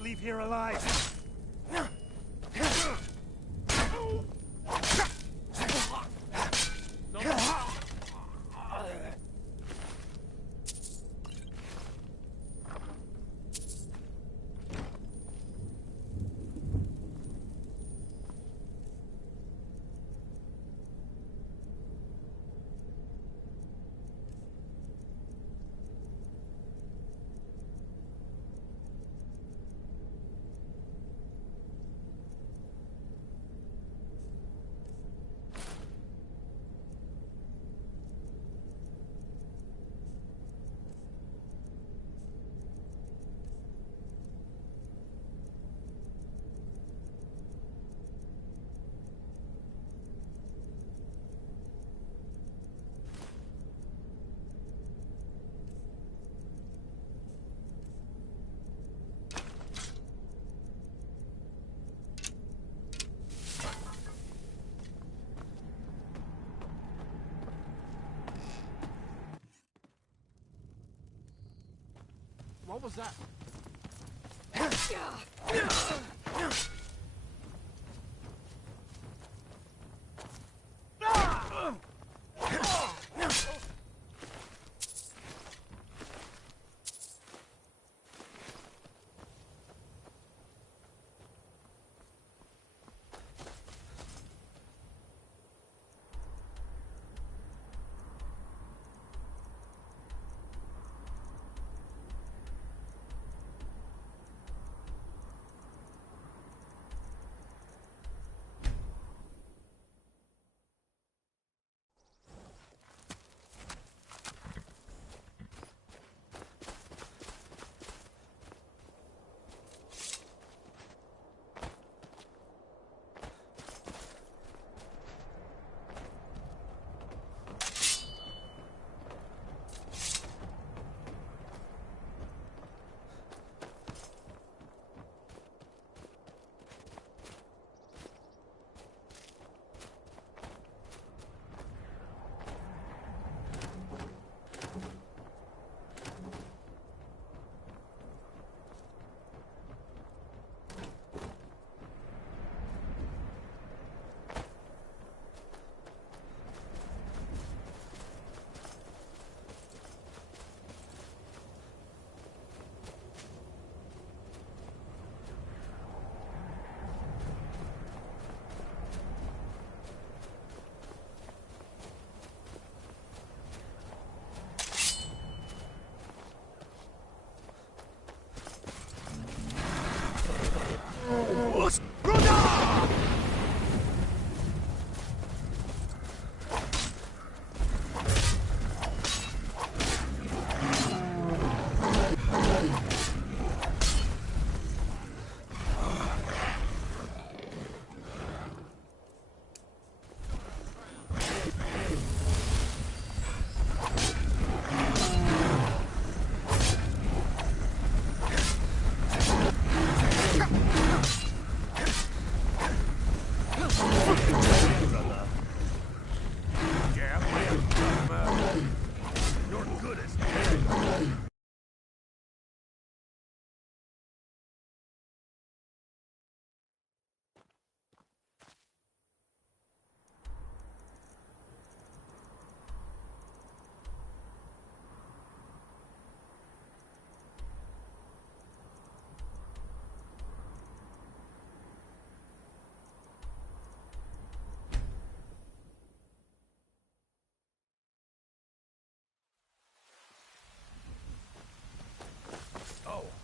not leave here alive. What was that?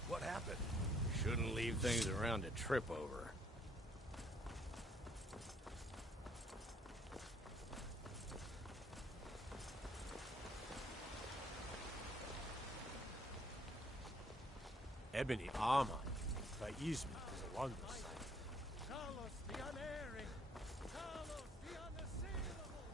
What happened? Shouldn't leave things around to trip over. Ebony armor. By Izmi is a wondrous sight. Carlos the unerring! Carlos the unassailable!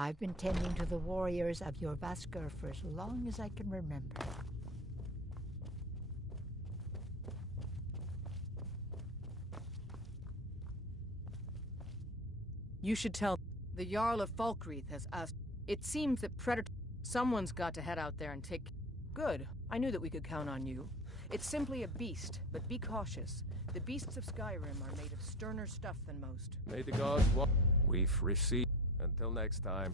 I've been tending to the warriors of your Vasker for as long as I can remember. You should tell. The Jarl of Falkreath has asked. It seems that Predator. Someone's got to head out there and take. Good. I knew that we could count on you. It's simply a beast, but be cautious. The beasts of Skyrim are made of sterner stuff than most. May the gods walk. We've received. Until next time.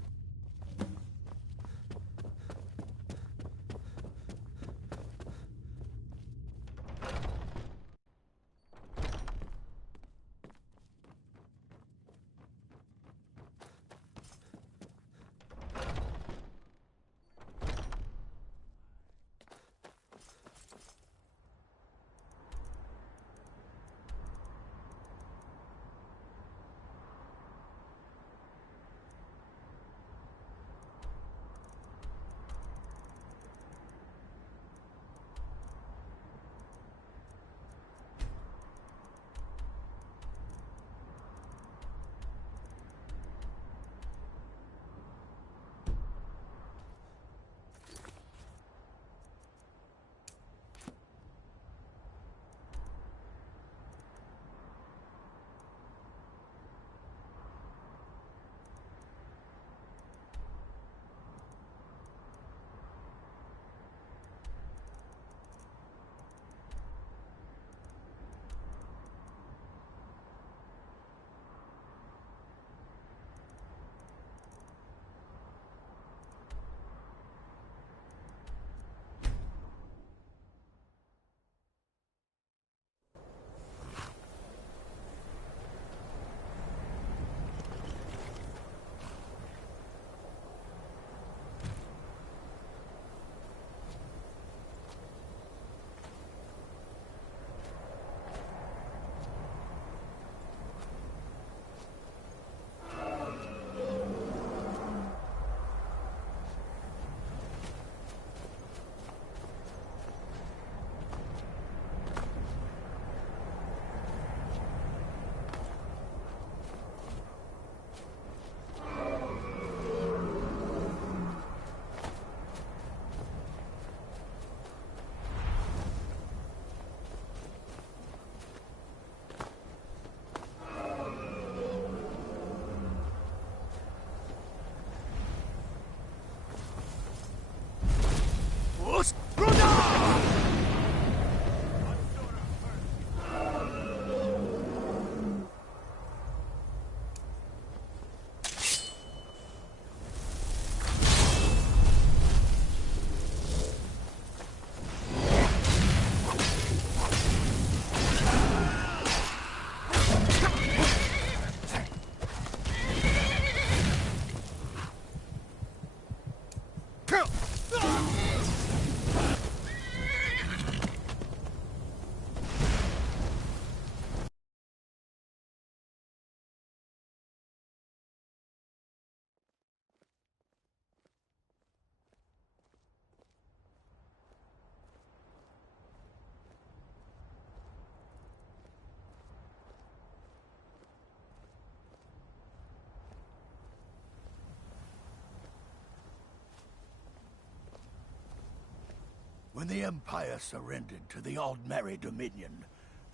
When the Empire surrendered to the Aldmeri Dominion,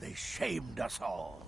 they shamed us all.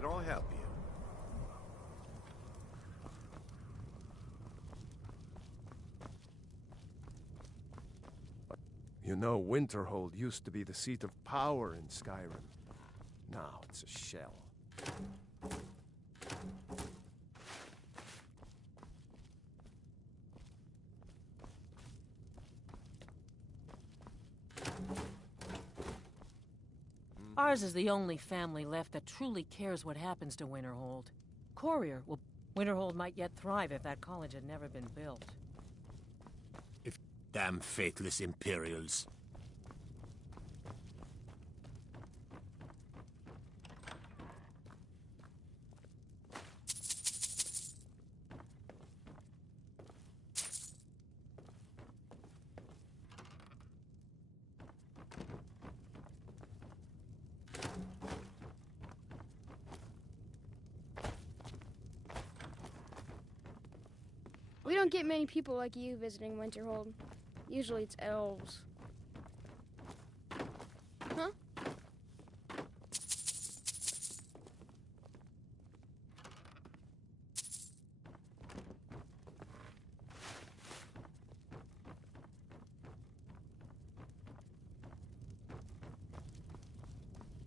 Can I help you? You know, Winterhold used to be the seat of power in Skyrim. Now it's a shell. Ours is the only family left that truly cares what happens to Winterhold. Courier will... Winterhold might yet thrive if that college had never been built. Damn faithless Imperials. We don't get many people like you visiting Winterhold. Usually it's elves. Huh?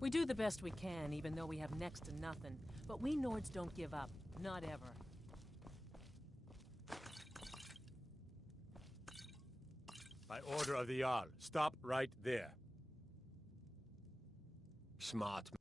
We do the best we can, even though we have next to nothing. But we Nords don't give up. Not ever. By order of the Jarl, stop right there. Smart.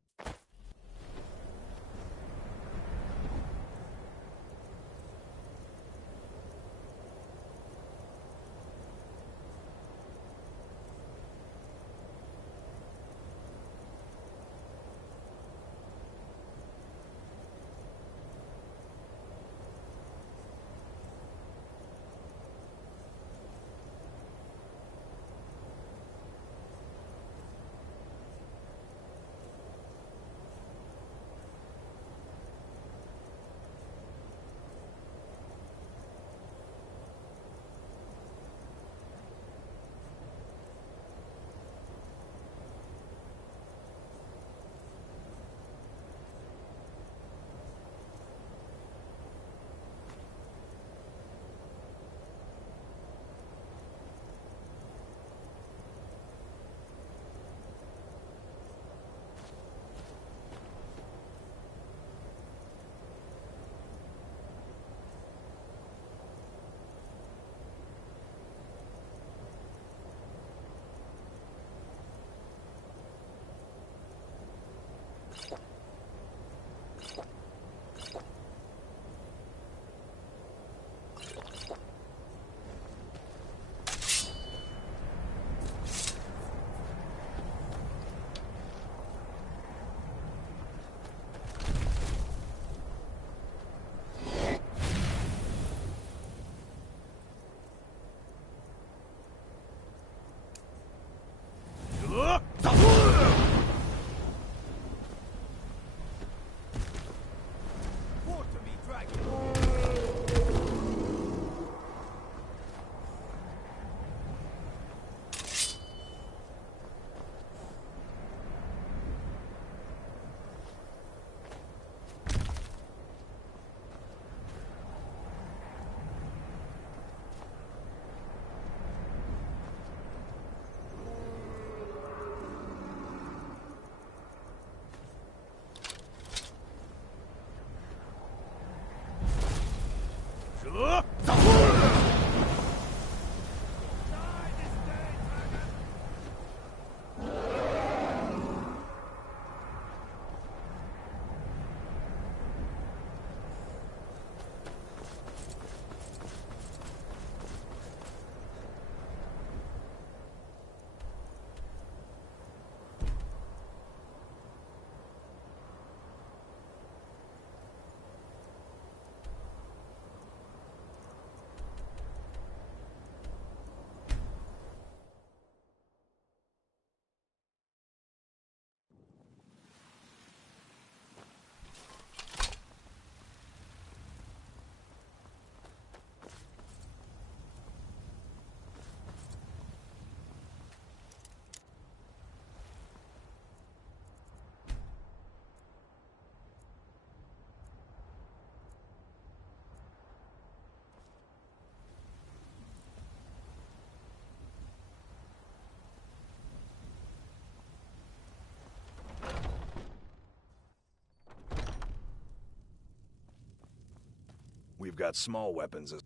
We've got small weapons as...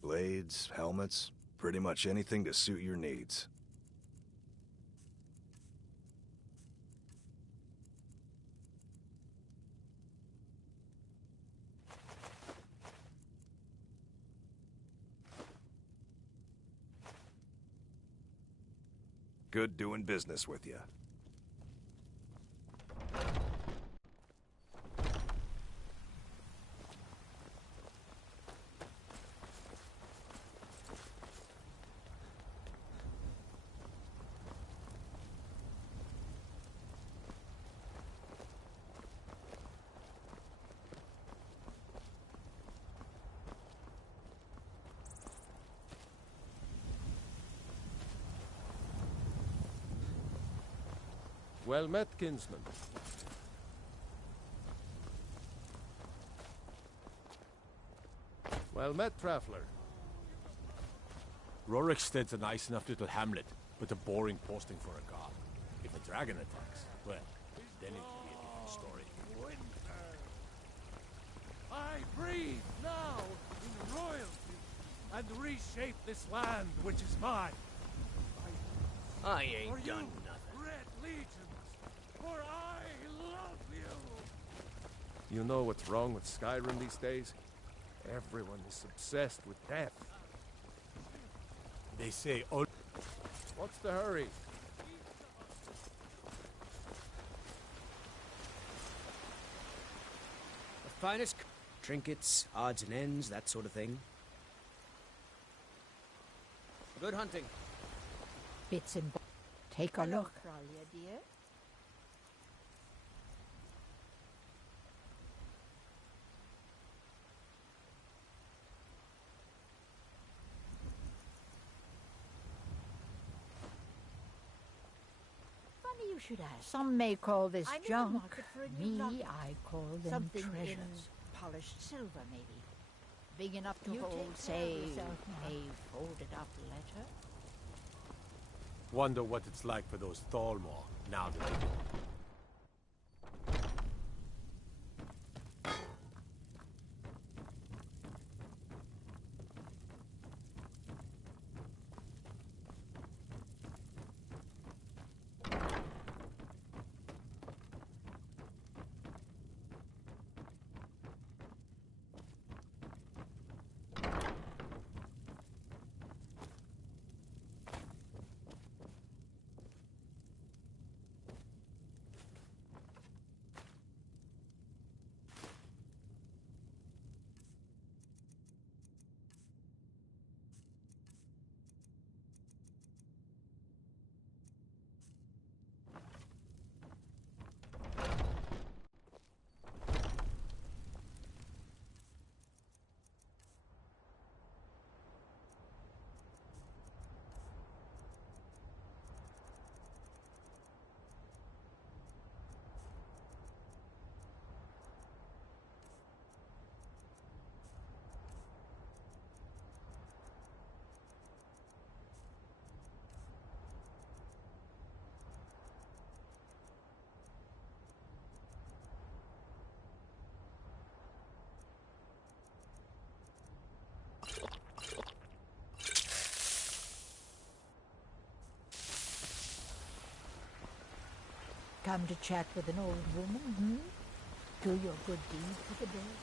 Blades, helmets, pretty much anything to suit your needs. Good doing business with you. Well met, kinsman. Well met, traveler. Rorikstead's a nice enough little hamlet, but a boring posting for a god. If a dragon attacks, well, then it can be a different story. I breathe now in royalty and reshape this land which is mine. I For ain't you, done nothing. Red Legions, for I love you. You know what's wrong with Skyrim these days? Everyone is obsessed with death. They say, oh, What's the hurry? The finest trinkets, odds and ends, that sort of thing. Good hunting. Bits and bobs. Take a look. dear. Funny you should ask. Some may call this I'm in the junk. market for a new Me, locket. I call them Something treasures. in polished silver, maybe. Big enough to You hold, take care of say, yourself now. a folded up letter. wonder what it's like for those Thalmor now that they can... Come to chat with an old woman, Do your good deed for the day.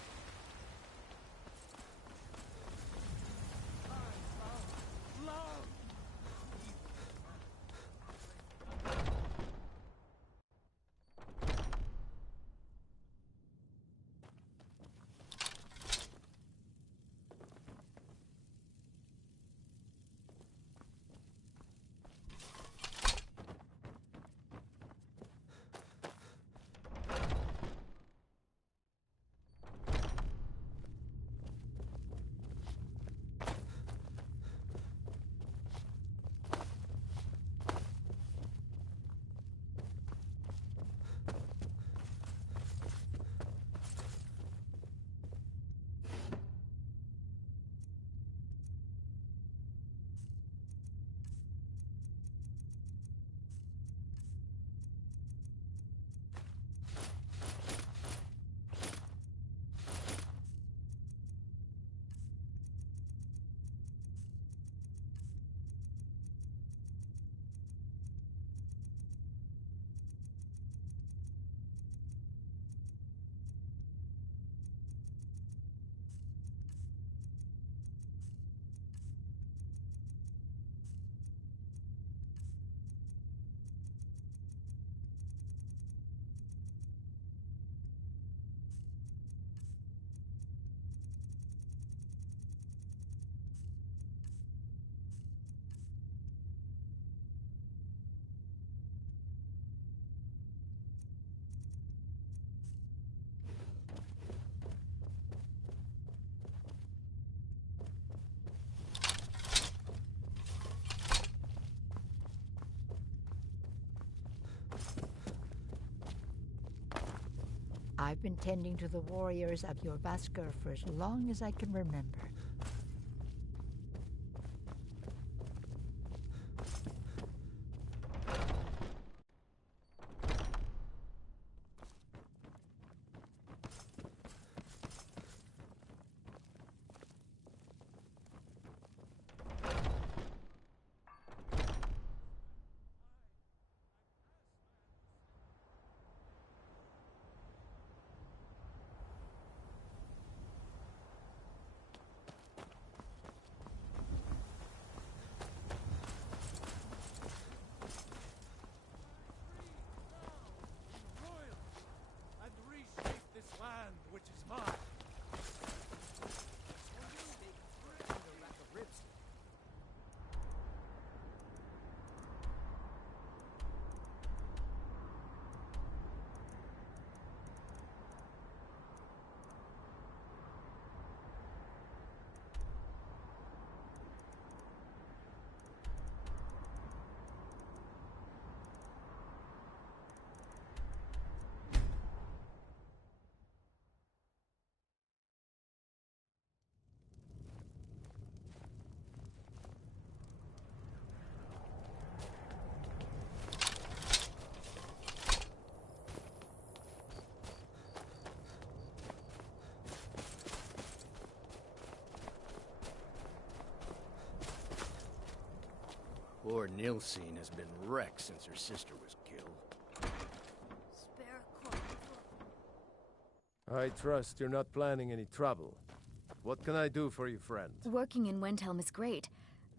I've been tending to the warriors of your Vasker for as long as I can remember. Poor Nilsine has been wrecked since her sister was killed. I trust you're not planning any trouble. What can I do for you, friend? Working in Wendhelm is great.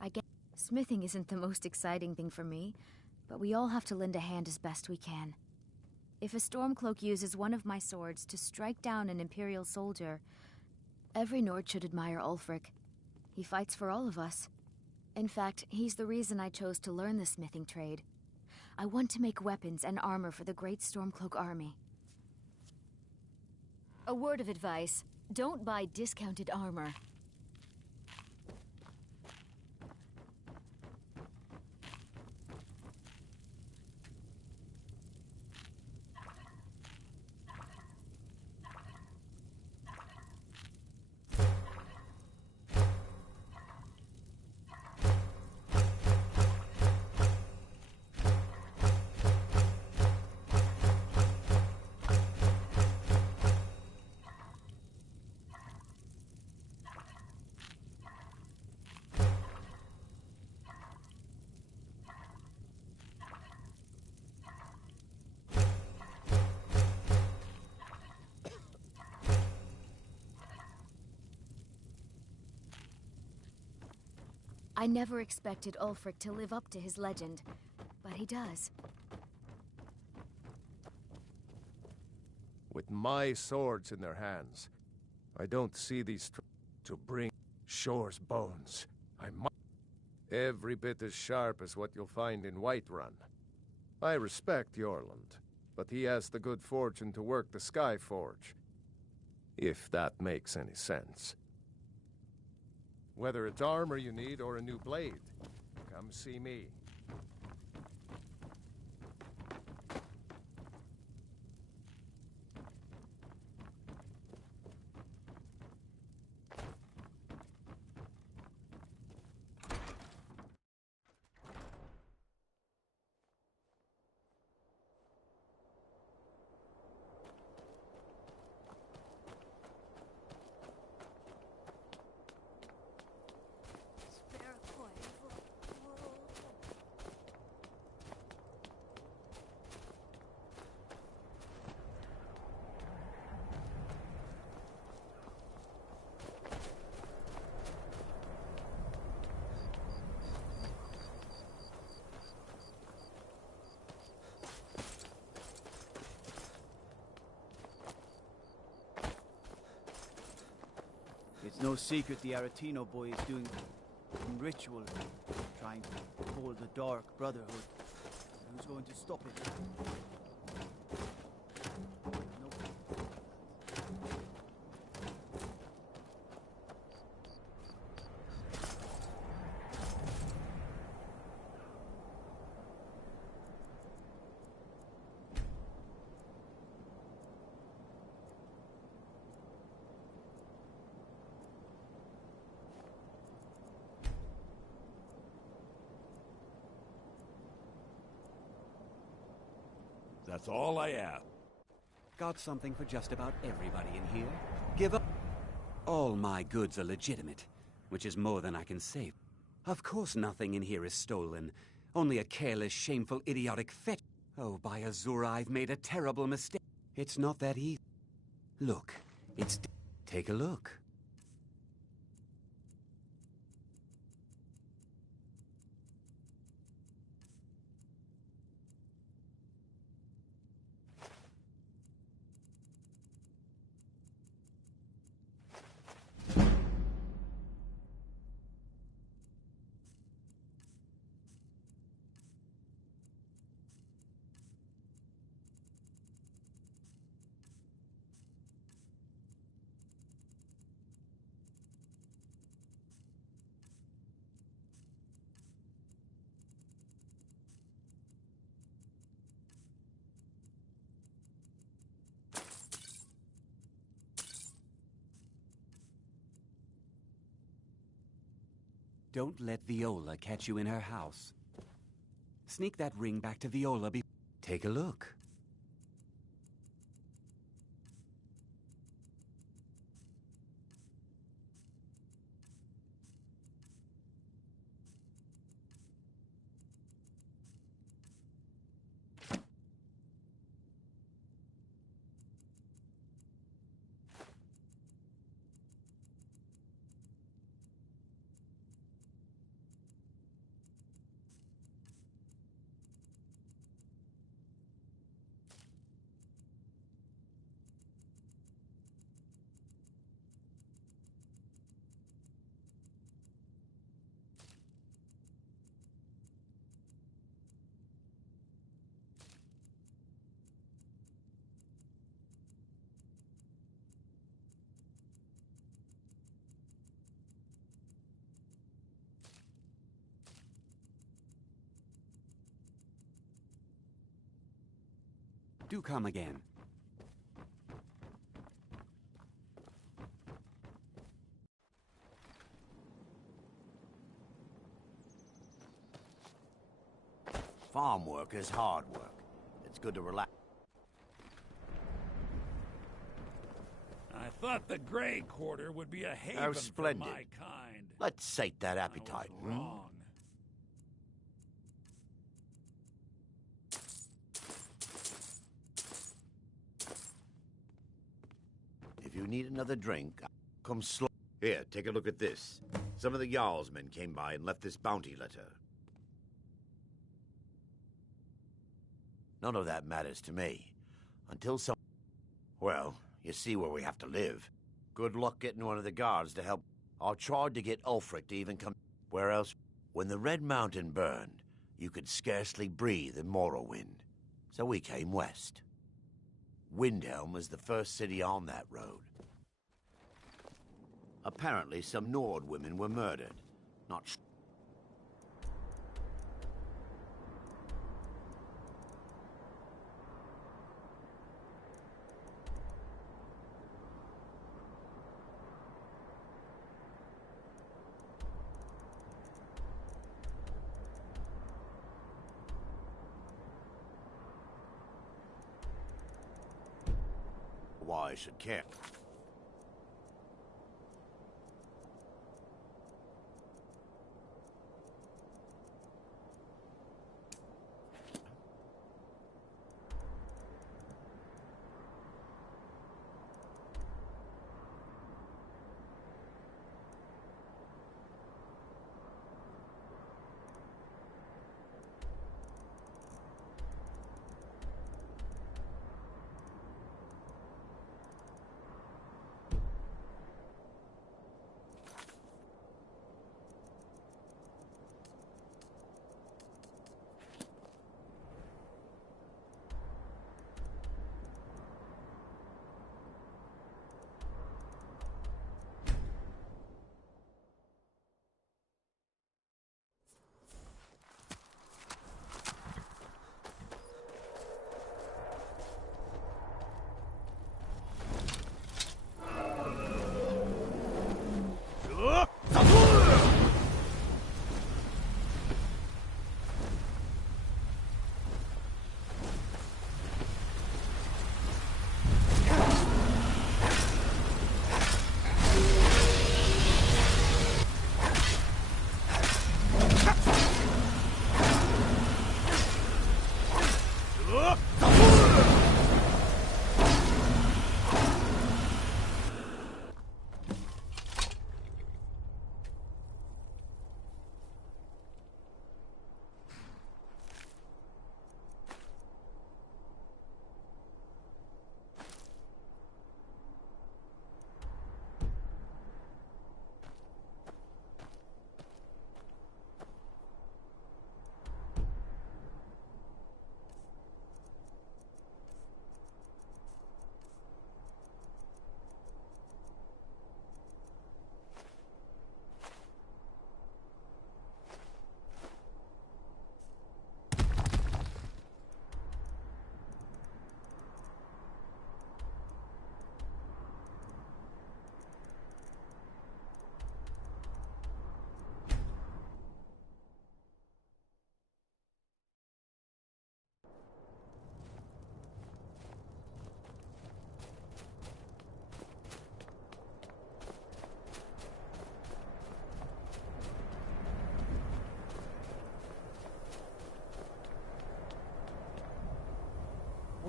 I guess smithing isn't the most exciting thing for me, but we all have to lend a hand as best we can. If a Stormcloak uses one of my swords to strike down an Imperial soldier, every Nord should admire Ulfric. He fights for all of us. In fact, he's the reason I chose to learn the smithing trade. I want to make weapons and armor for the great Stormcloak army. A word of advice: don't buy discounted armor. I never expected Ulfric to live up to his legend, but he does. With my swords in their hands, I don't see these to bring Shore's bones. I might every bit as sharp as what you'll find in Whiterun. I respect Jorlund, but he has the good fortune to work the Skyforge, if that makes any sense. Whether it's armor you need or a new blade, come see me. It's no secret the Aretino boy is doing a ritual, trying to hold the Dark Brotherhood. Who's going to stop it? That's all I have. Got something for just about everybody in here. Give up. All my goods are legitimate, which is more than I can say. Of course nothing in here is stolen. Only a careless, shameful, idiotic fetch. Oh, by Azura, I've made a terrible mistake. It's not that easy. Look, take a look. Don't let Viola catch you in her house. Sneak that ring back to Viola Take a look. Do come again. Farm work is hard work. It's good to relax. I thought the Grey Quarter would be a haven How for splendid. my kind. Let's sate that appetite. I was wrong. If you need another drink, come slow. Here, take a look at this. Some of the Jarl's men came by and left this bounty letter. None of that matters to me. Until some... Well, you see where we have to live. Good luck getting one of the guards to help. I tried to get Ulfric to even come... Where else? When the Red Mountain burned, you could scarcely breathe in Morrowind. So we came west. Windhelm was the first city on that road. Apparently, some Nord women were murdered. Not why I should care.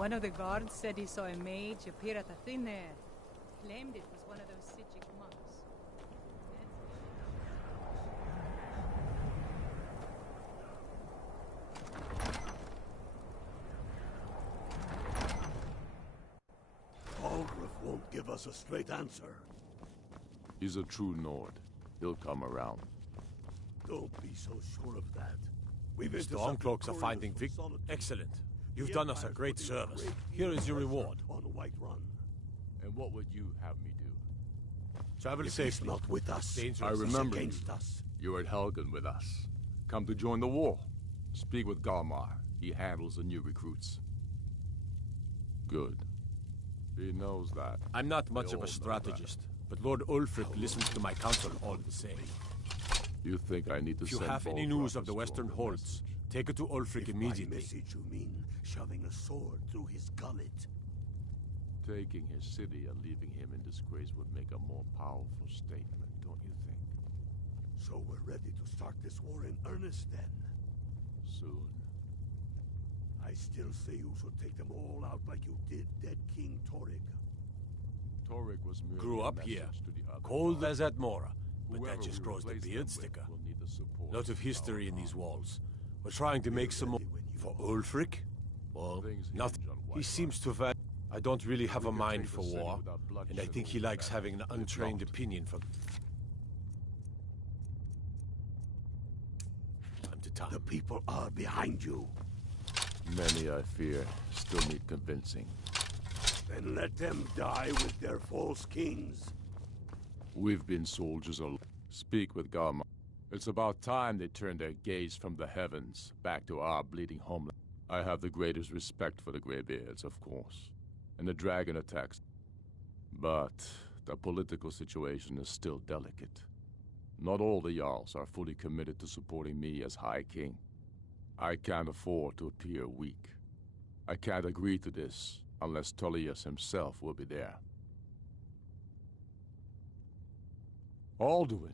One of the guards said he saw a mage appear at the thin air. Claimed it was one of those Sijic monks. Algrif won't give us a straight answer. He's a true Nord. He'll come around. Don't be so sure of that. We've Stormcloaks are finding Excellent. You've done us a great service. Here is your reward. On Whiterun. And what would you have me do? Travel If safely. he's not with us, Dangerous. I remember you. against us. You're at Helgen with us. Come to join the war. Speak with Galmar. He handles the new recruits. Good. He knows that. I'm not much of a strategist, but Lord Ulfric listens to my counsel all the same. You think I need to If you send have any Bolgraf news of the a Western strong Holds, message? take it to Ulfric If immediately. by message you mean shoving a sword through his gullet. Taking his city and leaving him in disgrace would make a more powerful statement, don't you think? So we're ready to start this war in earnest then? Soon. I still say you should take them all out like you did dead King Torrig. Torrig was merely Grew a up message here, to the other cold gods. as Atmora, but Whoever that just we grows the replace them beard with sticker. will need the support Lot of of history in our these walls. We're trying to make some more... For Ulfric? Well, nothing. He seems to have... I don't really have a mind for war, and I think he likes having an untrained opinion from... Time to time. The people are behind you. Many, I fear, still need convincing. Then let them die with their false kings. We've been soldiers alone. Speak with Galmar. It's about time they turned their gaze from the heavens back to our bleeding homeland. I have the greatest respect for the Greybeards, of course, and the dragon attacks. But the political situation is still delicate. Not all the Jarls are fully committed to supporting me as High King. I can't afford to appear weak. I can't agree to this unless Tullius himself will be there. Alduin,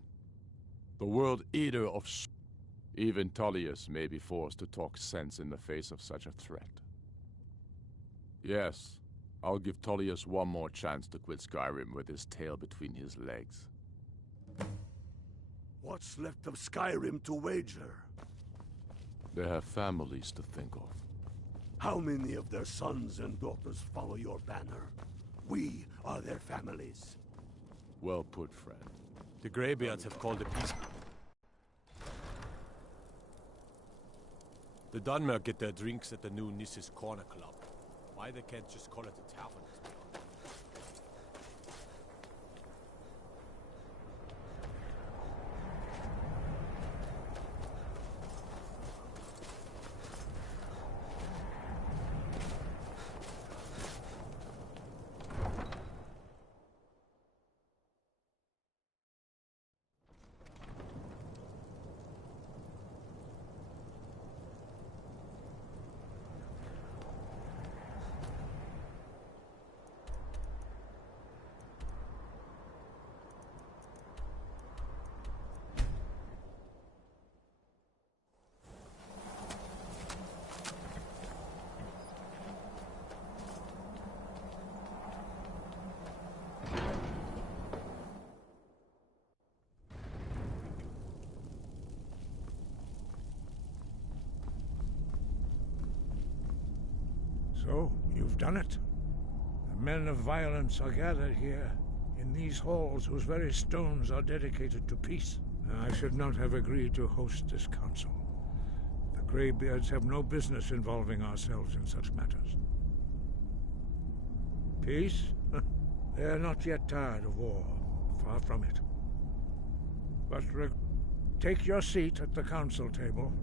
the World Eater of even Tullius may be forced to talk sense in the face of such a threat. Yes, I'll give Tullius one more chance to quit Skyrim with his tail between his legs. What's left of Skyrim to wager? They have families to think of. How many of their sons and daughters follow your banner? We are their families. Well put, friend. The Greybeards have called a peace... The Dunmer get their drinks at the new Nissa's Corner Club. Why they can't just call it a tavern? So, you've done it. The men of violence are gathered here, in these halls whose very stones are dedicated to peace. I should not have agreed to host this council. The Greybeards have no business involving ourselves in such matters. Peace? They are not yet tired of war. Far from it. But take your seat at the council table,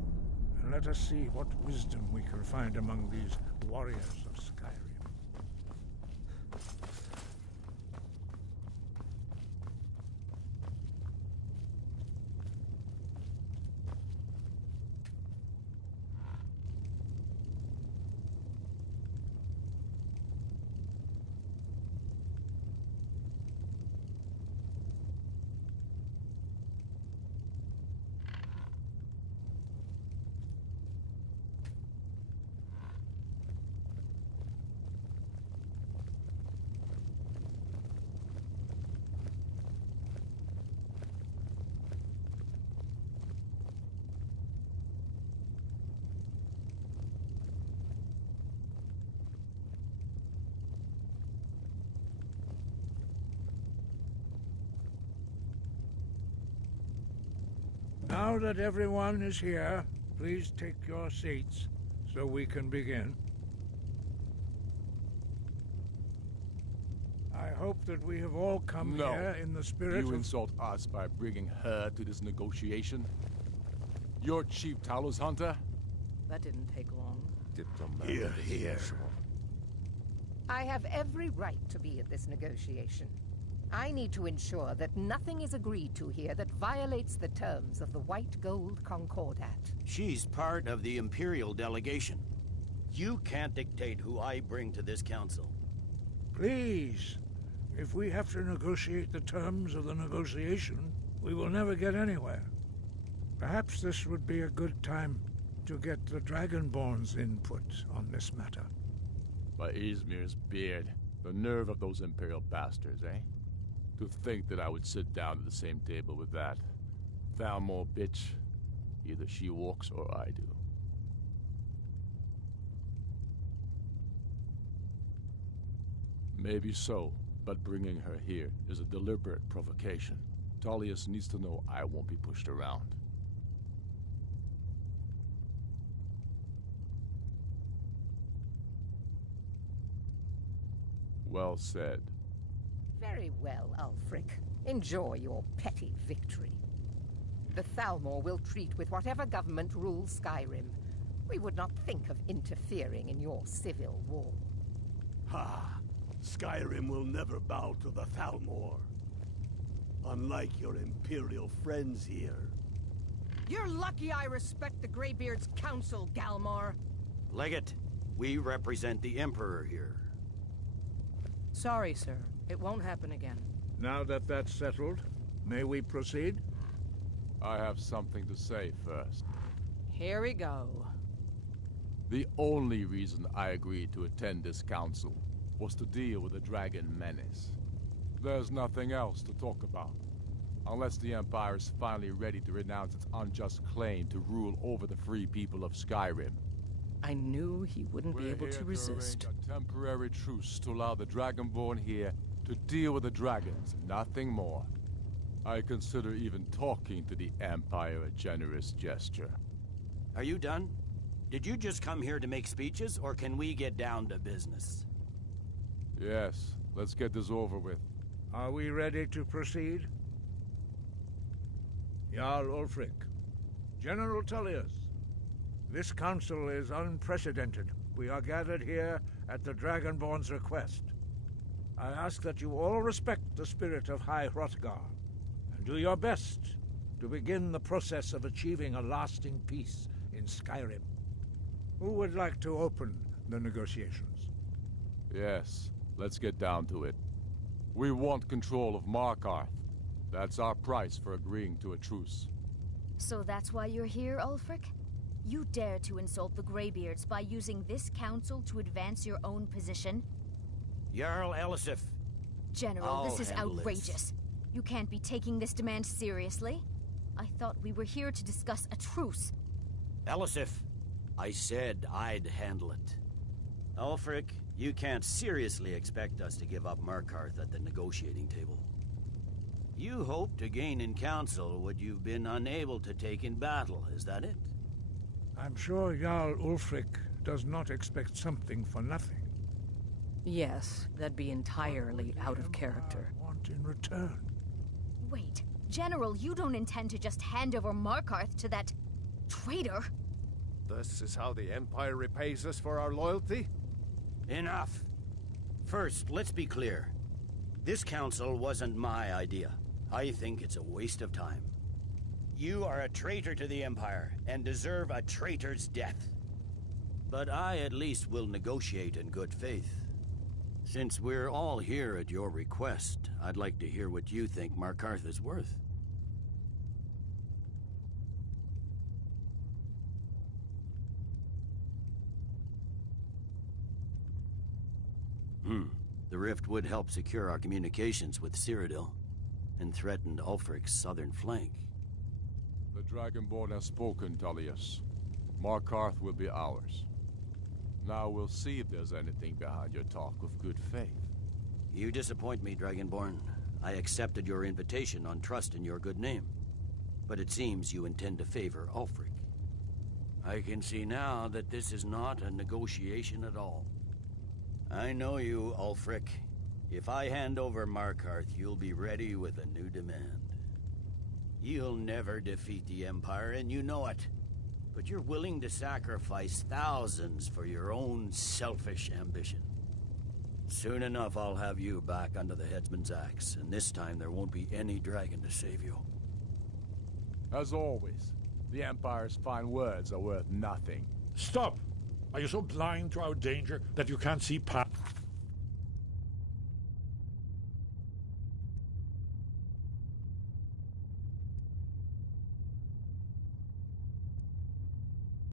and let us see what wisdom we can find among these warriors of Skyrim. Now that everyone is here, please take your seats so we can begin. I hope that we have all come here in the spirit You of... insult us by bringing her to this negotiation? You're Chief Talos Hunter? That didn't take long. Here, here. I have every right to be at this negotiation. I need to ensure that nothing is agreed to here that violates the terms of the White Gold Concordat. She's part of the Imperial delegation. You can't dictate who I bring to this council. Please, if we have to negotiate the terms of the negotiation, we will never get anywhere. Perhaps this would be a good time to get the Dragonborn's input on this matter. By Izmir's beard, the nerve of those Imperial bastards, eh? To think that I would sit down at the same table with that Thalmor bitch. Either she walks or I do. Maybe so, but bringing her here is a deliberate provocation. Tullius needs to know I won't be pushed around. Well said. Very well, Ulfric. Enjoy your petty victory. The Thalmor will treat with whatever government rules Skyrim. We would not think of interfering in your civil war. Ha! Skyrim will never bow to the Thalmor. Unlike your Imperial friends here. You're lucky I respect the Greybeard's council, Galmar. Legate, we represent the Emperor here. Sorry, sir. It won't happen again. Now that that's settled, may we proceed? I have something to say first. Here we go. The only reason I agreed to attend this council was to deal with the Dragon Menace. There's nothing else to talk about. Unless the Empire is finally ready to renounce its unjust claim to rule over the free people of Skyrim. I knew he wouldn't be able to resist. A temporary truce to allow the Dragonborn here to deal with the dragons, nothing more. I consider even talking to the Empire a generous gesture. Are you done? Did you just come here to make speeches, or can we get down to business? Yes, let's get this over with. Are we ready to proceed? Jarl Ulfric, General Tullius, this council is unprecedented. We are gathered here at the Dragonborn's request. I ask that you all respect the spirit of High Hrothgar, and do your best to begin the process of achieving a lasting peace in Skyrim. Who would like to open the negotiations? Yes, let's get down to it. We want control of Markarth. That's our price for agreeing to a truce. So that's why you're here, Ulfric? You dare to insult the Greybeards by using this council to advance your own position? Jarl Elisif. General, this is outrageous. You can't be taking this demand seriously. I thought we were here to discuss a truce. Elisif, I said I'd handle it. Ulfric, you can't seriously expect us to give up Markarth at the negotiating table. You hoped to gain in council what you've been unable to take in battle, is that it? I'm sure Jarl Ulfric does not expect something for nothing. Yes, that'd be entirely out of character. Want in return? Wait, General, you don't intend to just hand over Markarth to that traitor? This is how the Empire repays us for our loyalty? Enough. First, let's be clear. This council wasn't my idea. I think it's a waste of time. You are a traitor to the Empire, and deserve a traitor's death. But I at least will negotiate in good faith. Since we're all here at your request, I'd like to hear what you think Markarth is worth. The rift would help secure our communications with Cyrodiil, and threatened Ulfric's southern flank. The Dragonborn has spoken, Tullius. Markarth will be ours. Now we'll see if there's anything behind your talk of good faith. You disappoint me, Dragonborn. I accepted your invitation on trust in your good name. But it seems you intend to favor Ulfric. I can see now that this is not a negotiation at all. I know you, Ulfric. If I hand over Markarth, you'll be ready with a new demand. You'll never defeat the Empire, and you know it. But you're willing to sacrifice thousands for your own selfish ambition. Soon enough, I'll have you back under the headsman's axe, and this time there won't be any dragon to save you. As always, the Empire's fine words are worth nothing. Stop! Are you so blind to our danger that you can't see past?